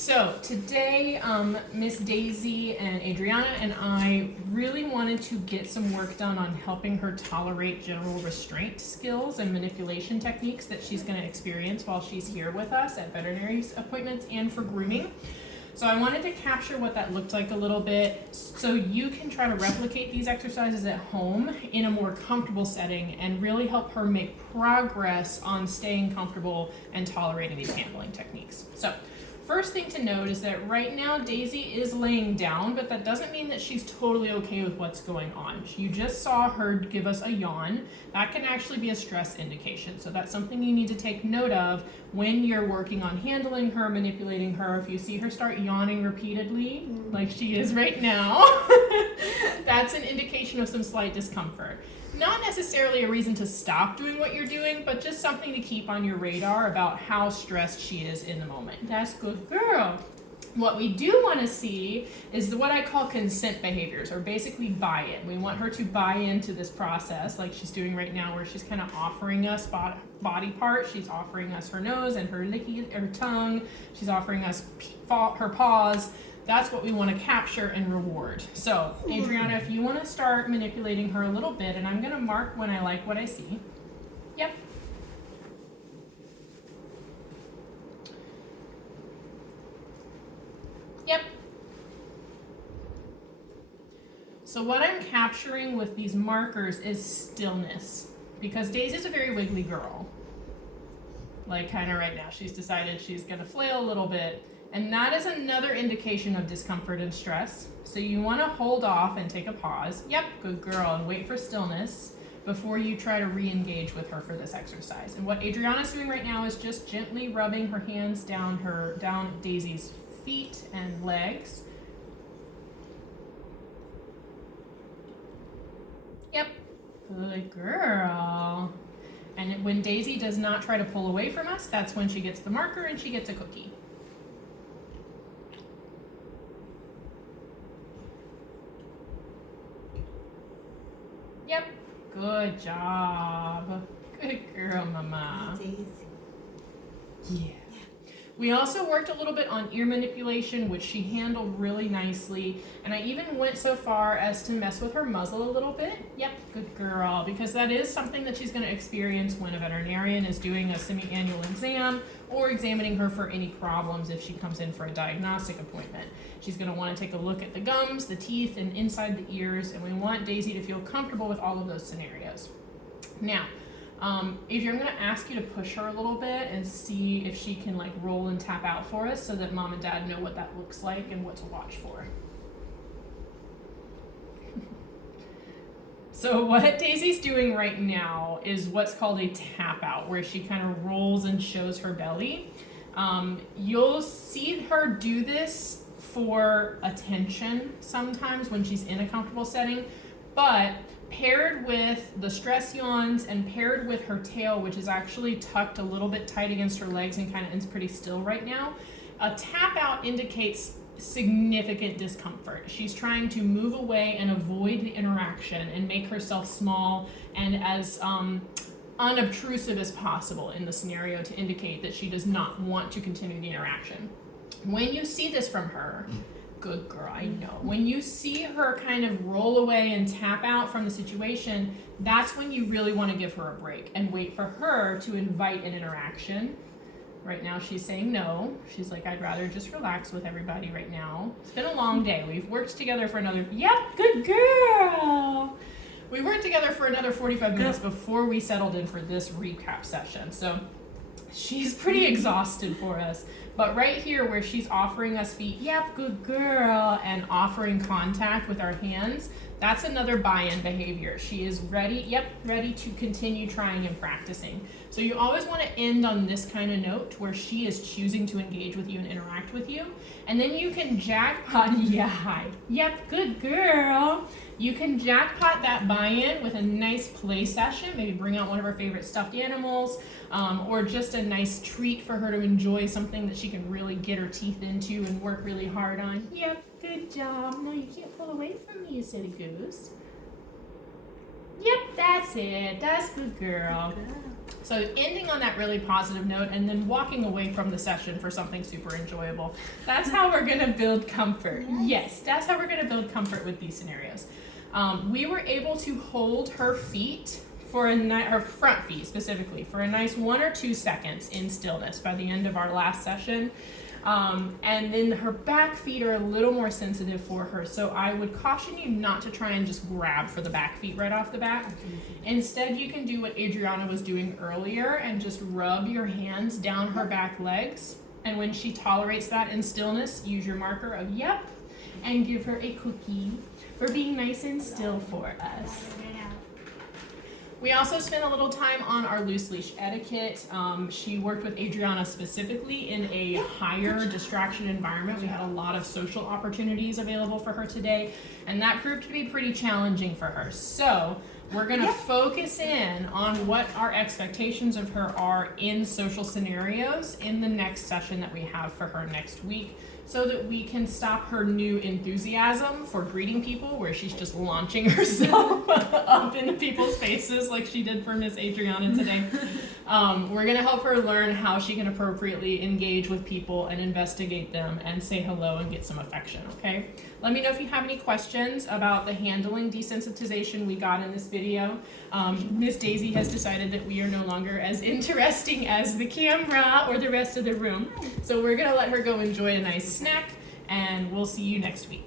So today, Miss Daisy and Adriana and I really wanted to get some work done on helping her tolerate general restraint skills and manipulation techniques that she's going to experience while she's here with us at veterinary appointments and for grooming. So I wanted to capture what that looked like a little bit so you can try to replicate these exercises at home in a more comfortable setting and really help her make progress on staying comfortable and tolerating these handling techniques. So first thing to note is that right now Daisy is laying down, but that doesn't mean that she's totally okay with what's going on. You just saw her give us a yawn. That can actually be a stress indication. So that's something you need to take note of when you're working on handling her, manipulating her. If you see her start yawning repeatedly, like she is right now, that's an indication of some slight discomfort. Not necessarily a reason to stop doing what you're doing, but just something to keep on your radar about how stressed she is in the moment. That's good girl. What we do want to see is what I call consent behaviors, or basically buy-in. We want her to buy into this process like she's doing right now, where she's kind of offering us body parts. She's offering us her nose and her tongue. She's offering us her paws. That's what we want to capture and reward. So, Adriana, if you want to start manipulating her a little bit, and I'm going to mark when I like what I see. Yep. Yep. So what I'm capturing with these markers is stillness, because Daisy's a very wiggly girl. Like kind of right now, she's decided she's going to flail a little bit. And that is another indication of discomfort and stress. So you want to hold off and take a pause. Yep, good girl, and wait for stillness before you try to re-engage with her for this exercise. And what Adriana's doing right now is just gently rubbing her hands down Daisy's feet and legs. Yep, good girl. And when Daisy does not try to pull away from us, that's when she gets the marker and she gets a cookie. Yep, good job. Good girl, Mama. Daisy. Yeah. We also worked a little bit on ear manipulation, which she handled really nicely. And I even went so far as to mess with her muzzle a little bit. Yep, good girl, because that is something that she's going to experience when a veterinarian is doing a semi-annual exam or examining her for any problems if she comes in for a diagnostic appointment. She's going to want to take a look at the gums, the teeth, and inside the ears, and we want Daisy to feel comfortable with all of those scenarios. Now, Adrian, I'm going to ask you to push her a little bit and see if she can like roll and tap out for us so that Mom and Dad know what that looks like and what to watch for. So what Daisy's doing right now is what's called a tap out, where she kind of rolls and shows her belly. You'll see her do this for attention sometimes when she's in a comfortable setting, but paired with the stress yawns and paired with her tail, which is actually tucked a little bit tight against her legs and kind of is pretty still right now, a tap out indicates significant discomfort. She's trying to move away and avoid the interaction and make herself small and as unobtrusive as possible in the scenario to indicate that she does not want to continue the interaction. When you see this from her, good girl, I know. When you see her kind of roll away and tap out from the situation, that's when you really want to give her a break and wait for her to invite an interaction. Right now she's saying no. She's like, I'd rather just relax with everybody right now. It's been a long day. We've worked together for another, yep, good girl. We worked together for another 45 minutes before we settled in for this recap session. So she's pretty exhausted for us. But right here where she's offering us feet, yep, good girl, and offering contact with our hands, that's another buy-in behavior. She is ready, yep, ready to continue trying and practicing. So you always want to end on this kind of note where she is choosing to engage with you and interact with you. And then you can jackpot, yeah, yep, good girl. You can jackpot that buy-in with a nice play session, maybe bring out one of her favorite stuffed animals, or just a nice treat for her to enjoy, something that she can really get her teeth into and work really hard on. Yep, good job. No, you can't pull away from me, you silly goose. Yep, that's it. That's good girl. So ending on that really positive note and then walking away from the session for something super enjoyable. That's how we're gonna build comfort. Yes, that's how we're gonna build comfort with these scenarios. We were able to hold her feet for her front feet specifically, for a nice 1 or 2 seconds in stillness by the end of our last session. And then her back feet are a little more sensitive for her, so I would caution you not to try and just grab for the back feet right off the bat. Instead, you can do what Adriana was doing earlier and just rub your hands down her back legs. And when she tolerates that in stillness, use your marker of yep and give her a cookie for being nice and still for us. We also spent a little time on our loose leash etiquette. She worked with Adriana specifically in a higher distraction environment. We had a lot of social opportunities available for her today, and that proved to be pretty challenging for her. So we're gonna focus in on what our expectations of her are in social scenarios in the next session that we have for her next week, so that we can stop her new enthusiasm for greeting people, where she's just launching herself up into people's faces like she did for Miss Adriana today. We're gonna help her learn how she can appropriately engage with people and investigate them and say hello and get some affection, okay? Let me know if you have any questions about the handling desensitization we got in this video. Miss Daisy has decided that we are no longer as interesting as the camera or the rest of the room. So we're gonna let her go enjoy a nice snack, and we'll see you next week.